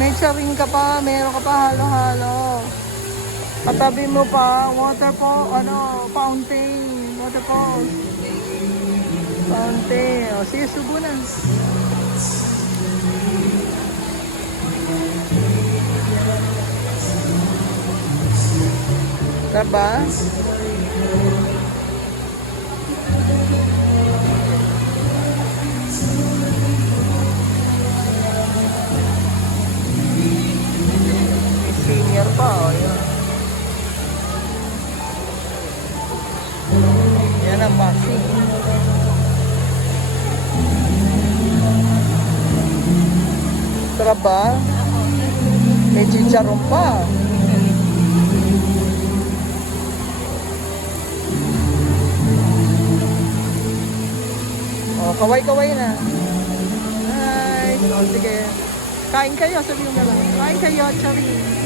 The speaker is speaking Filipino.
May charing ka pa, meron ka pa halo-halo. Katabi mo pa, fountain. Waterfall. Fountain. O, sige, subo na. Diba? Senior pa, o, yun. Yan ang Pasig. Sarap ba? May chicharon pa. O, kaway-kaway na. Hi. O, sige. Kain kayo, sabihin mo lang. Kain kayo, Charing.